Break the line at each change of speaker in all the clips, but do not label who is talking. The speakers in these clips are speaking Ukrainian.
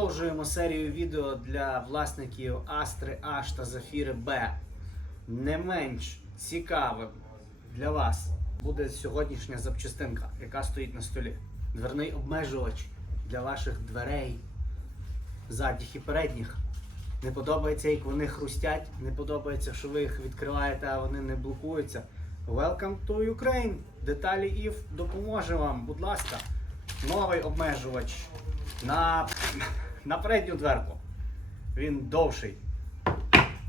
Продовжуємо серію відео для власників Астри H та Зафіри Б. Не менш цікавим для вас буде сьогоднішня запчастинка, яка стоїть на столі. Дверний обмежувач для ваших дверей, задніх і передніх. Не подобається, як вони хрустять, не подобається, що ви їх відкриваєте, а вони не блокуються. Welcome to Ukraine! Деталі ІФ допоможе вам, будь ласка. Новий обмежувач на, на передню дверку. Він довший.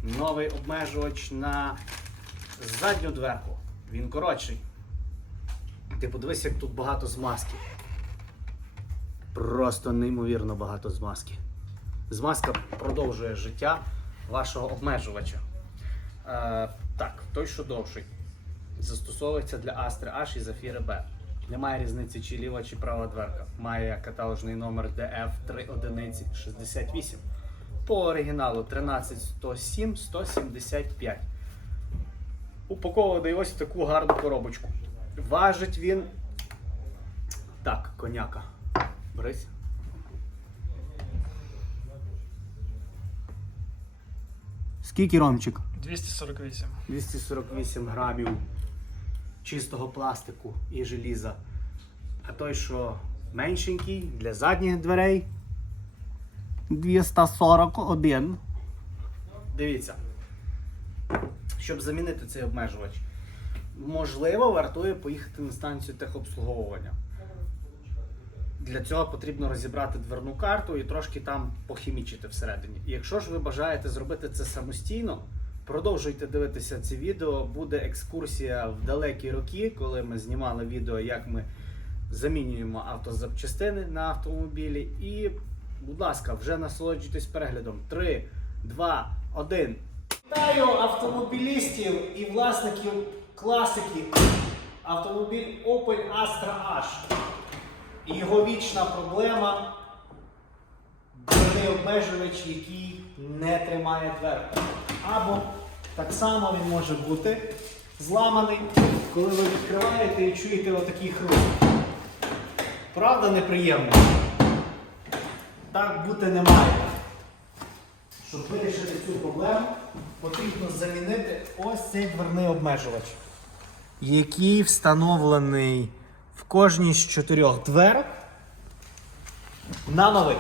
Новий обмежувач на задню дверку. Він коротший. Ти подивись, як тут багато змазки. Просто неймовірно багато змазки. Змазка продовжує життя вашого обмежувача. Е, так, той, що довший, застосовується для Астри H і Зафіри Б. Немає різниці, чи ліва, чи права дверка. Має каталожний номер DF 31168. По оригіналу 13107 175. Упакований ось в таку гарну коробочку. Важить він. Так, коняка. Брись. Скільки ромчик?
248.
248 грамів чистого пластику і желіза. А той, що меншенький для задніх дверей 241. Дивіться. Щоб замінити цей обмежувач, можливо, вартує поїхати на станцію техобслуговування. Для цього потрібно розібрати дверну карту і трошки там похімічити всередині. І якщо ж ви бажаєте зробити це самостійно, продовжуйте дивитися це відео. Буде екскурсія в далекі роки, коли ми знімали відео, як ми замінюємо автозапчастини на автомобілі. І, будь ласка, вже насолоджуйтесь переглядом. 3, 2, 1. Вітаю автомобілістів і власників класики. Автомобіль Opel Astra H. Його вічна проблема дверний обмежувач, який не тримає дверку. Або так само він може бути зламаний, коли ви відкриваєте і чуєте отакий хруст. Правда неприємно? Так бути не має. Щоб вирішити цю проблему, потрібно замінити ось цей дверний обмежувач, який встановлений в кожній з чотирьох дверок на новий,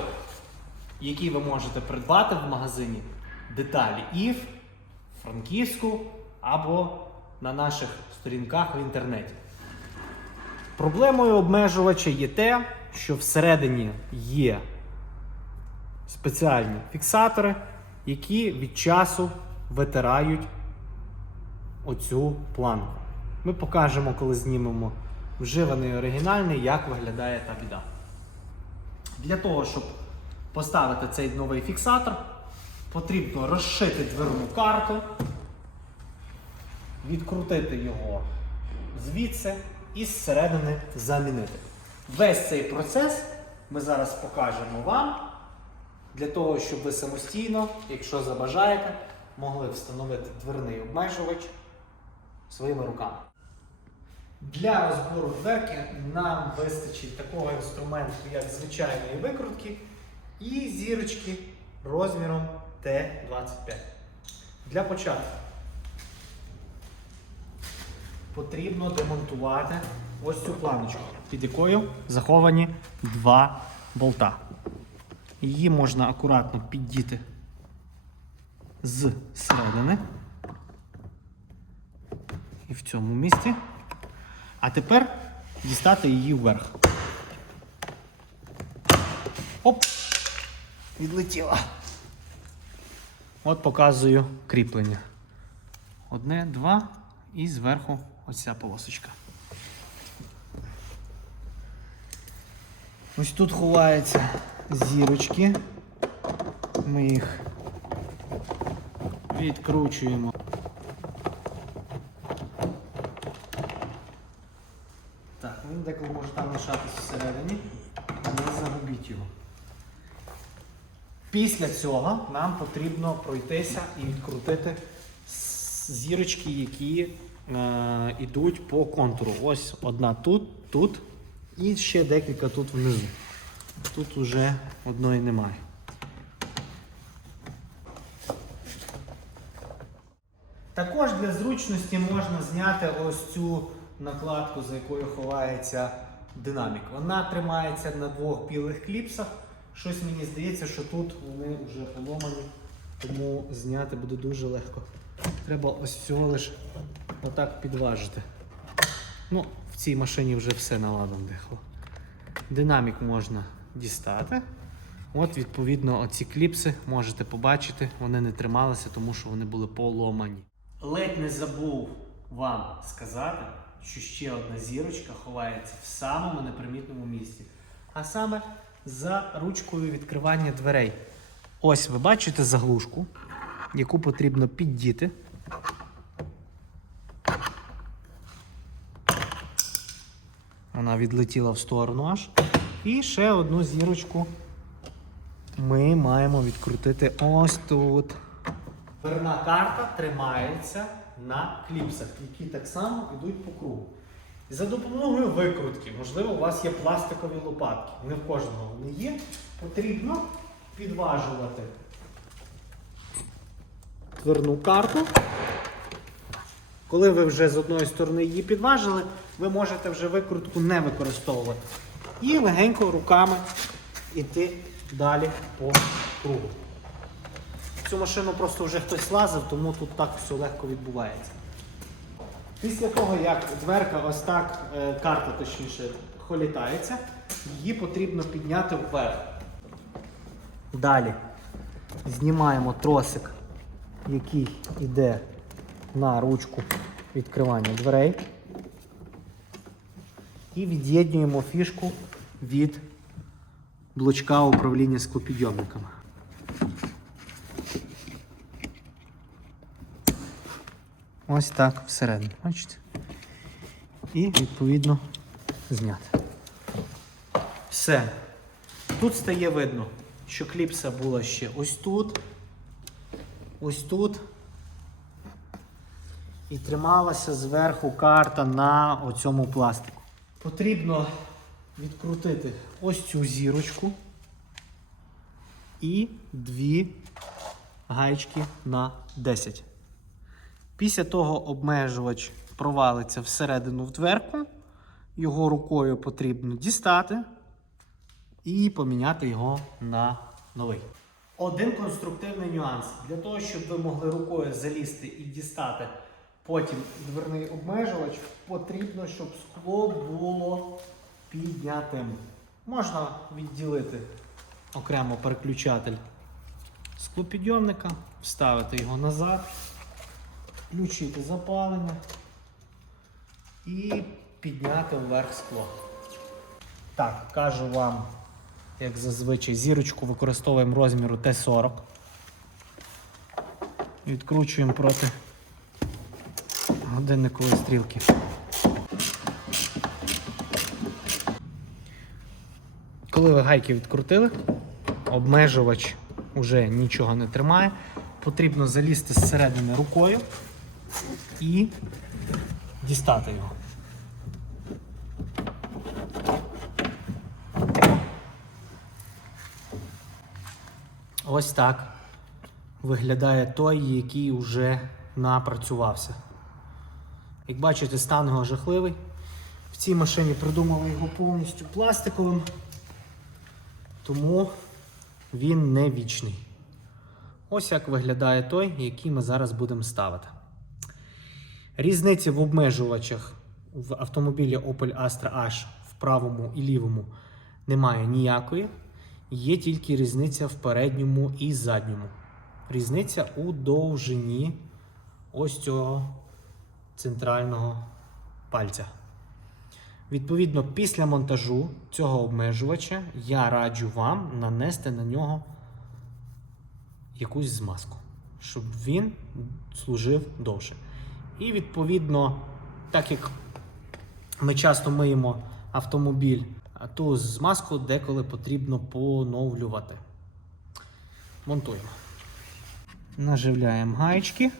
який ви можете придбати в магазині деталі ІФ, Франківську або на наших сторінках в інтернеті. Проблемою обмежувача є те, що всередині є спеціальні фіксатори, які від часу витирають оцю планку. Ми покажемо, коли знімемо вживаний оригінальний, як виглядає та біда. Для того, щоб поставити цей новий фіксатор, потрібно розшити дверну карту, відкрутити його звідси і зсередини замінити. Весь цей процес ми зараз покажемо вам для того, щоб ви самостійно, якщо забажаєте, могли встановити дверний обмежувач своїми руками. Для розбору дверки нам вистачить такого інструменту, як звичайної викрутки і зірочки розміром Т25. Для початку потрібно демонтувати ось цю планочку, під якою заховані два болта. Її можна акуратно піддіти з середини і в цьому місці. А тепер дістати її вверх. Оп! Відлетіла. От показую кріплення. Одне, два і зверху ось ця полосочка. Ось тут ховаються зірочки. Ми їх відкручуємо. Після цього нам потрібно пройтися і відкрутити зірочки, які е, йдуть по контуру. Ось одна тут, тут і ще декілька тут внизу. Тут уже одної немає. Також для зручності можна зняти ось цю накладку, за якою ховається динамік. Вона тримається на двох білих кліпсах. Щось мені здається, що тут вони вже поломані, тому зняти буде дуже легко. Треба ось всього лиш отак підважити. Ну, в цій машині вже все наладом дихало. Динамік можна дістати. От, відповідно, оці кліпси можете побачити, вони не трималися, тому що вони були поломані. Ледь не забув вам сказати, що ще одна зірочка ховається в самому непримітному місці. А саме за ручкою відкривання дверей. Ось ви бачите заглушку, яку потрібно піддіти. Вона відлетіла в сторону аж. І ще одну зірочку ми маємо відкрутити ось тут. Дверна карта тримається на кліпсах, які так само йдуть по кругу. І за допомогою викрутки, можливо, у вас є пластикові лопатки, не в кожного вони є, потрібно підважувати дверну карту. Коли ви вже з одної сторони її підважили, ви можете вже викрутку не використовувати. І легенько руками йти далі по кругу. Цю машину просто вже хтось лазив, тому тут так все легко відбувається. Після того, як дверка ось так, е, карта точніше, холітається, її потрібно підняти вверх. Далі знімаємо тросик, який йде на ручку відкривання дверей. І від'єднуємо фішку від блочка управління склопідйомниками. Ось так всередину, бачите? І відповідно зняти. Все. Тут стає видно, що кліпса була ще ось тут, ось тут. І трималася зверху карта на оцьому пластику. Потрібно відкрутити ось цю зірочку і дві гаечки на 10. Після того обмежувач провалиться всередину в дверку. Його рукою потрібно дістати і поміняти його на новий. Один конструктивний нюанс. Для того, щоб ви могли рукою залізти і дістати потім дверний обмежувач, потрібно, щоб скло було піднятим. Можна відділити окремо переключатель склопідйомника, вставити його назад, включити запалення і підняти вверх скло. Так, кажу вам, як зазвичай, зірочку використовуємо розміру Т40. Відкручуємо проти годинникової стрілки. Коли ви гайки відкрутили, обмежувач вже нічого не тримає. Потрібно залізти зсередини рукою і дістати його. Ось так виглядає той, який вже напрацювався. Як бачите, стан його жахливий. В цій машині придумали його повністю пластиковим, тому він не вічний. Ось як виглядає той, який ми зараз будемо ставити. Різниці в обмежувачах в автомобілі Opel Astra H в правому і лівому немає ніякої. Є тільки різниця в передньому і задньому. Різниця у довжині ось цього центрального пальця. Відповідно, після монтажу цього обмежувача я раджу вам нанести на нього якусь змазку, щоб він служив довше. І відповідно, так як ми часто миємо автомобіль, ту змазку деколи потрібно поновлювати. Монтуємо. Наживляємо гаєчки.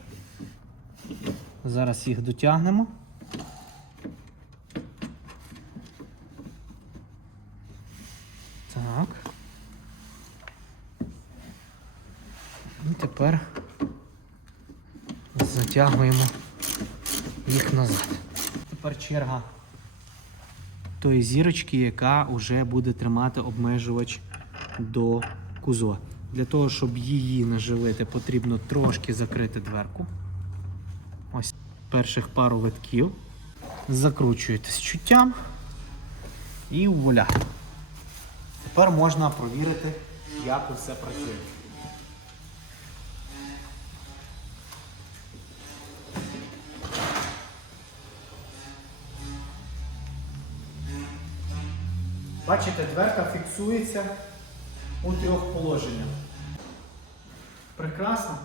Зараз їх дотягнемо. Так. І тепер затягуємо їх назад. Тепер черга тої зірочки, яка вже буде тримати обмежувач до кузова. Для того, щоб її наживити, потрібно трошки закрити дверку. Ось перших пару витків. Закручуєте з чуттям і вуаля. Тепер можна провірити, як усе працює. Бачите, дверка фіксується у трьох положеннях. Прекрасно.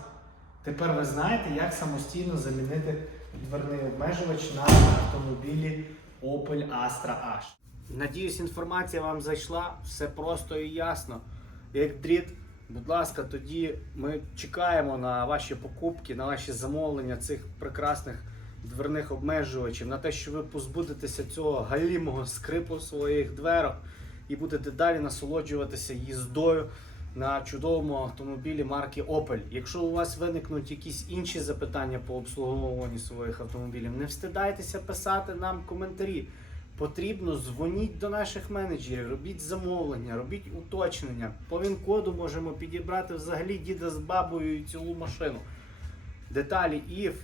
Тепер ви знаєте, як самостійно замінити дверний обмежувач на автомобілі Opel Astra H. Надіюсь, інформація вам зайшла, все просто і ясно. Як дріт, будь ласка, тоді ми чекаємо на ваші покупки, на ваші замовлення цих прекрасних дверних обмежувачів, на те, що ви позбудетеся цього галімого скрипу своїх дверок і будете далі насолоджуватися їздою на чудовому автомобілі марки Opel. Якщо у вас виникнуть якісь інші запитання по обслуговуванню своїх автомобілів, не встидайтеся писати нам коментарі. Потрібно дзвоніть до наших менеджерів, робіть замовлення, робіть уточнення. По він-коду можемо підібрати взагалі діда з бабою і цілу машину. Деталі ІФ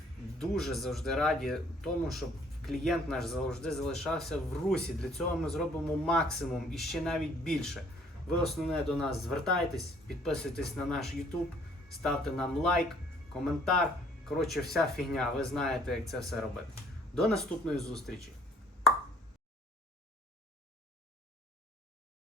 дуже завжди раді тому, щоб клієнт наш завжди залишався в русі. Для цього ми зробимо максимум і ще навіть більше. Ви основне до нас звертайтесь, підписуйтесь на наш YouTube, ставте нам лайк, коментар. Коротше, вся фігня. Ви знаєте, як це все робити. До наступної зустрічі!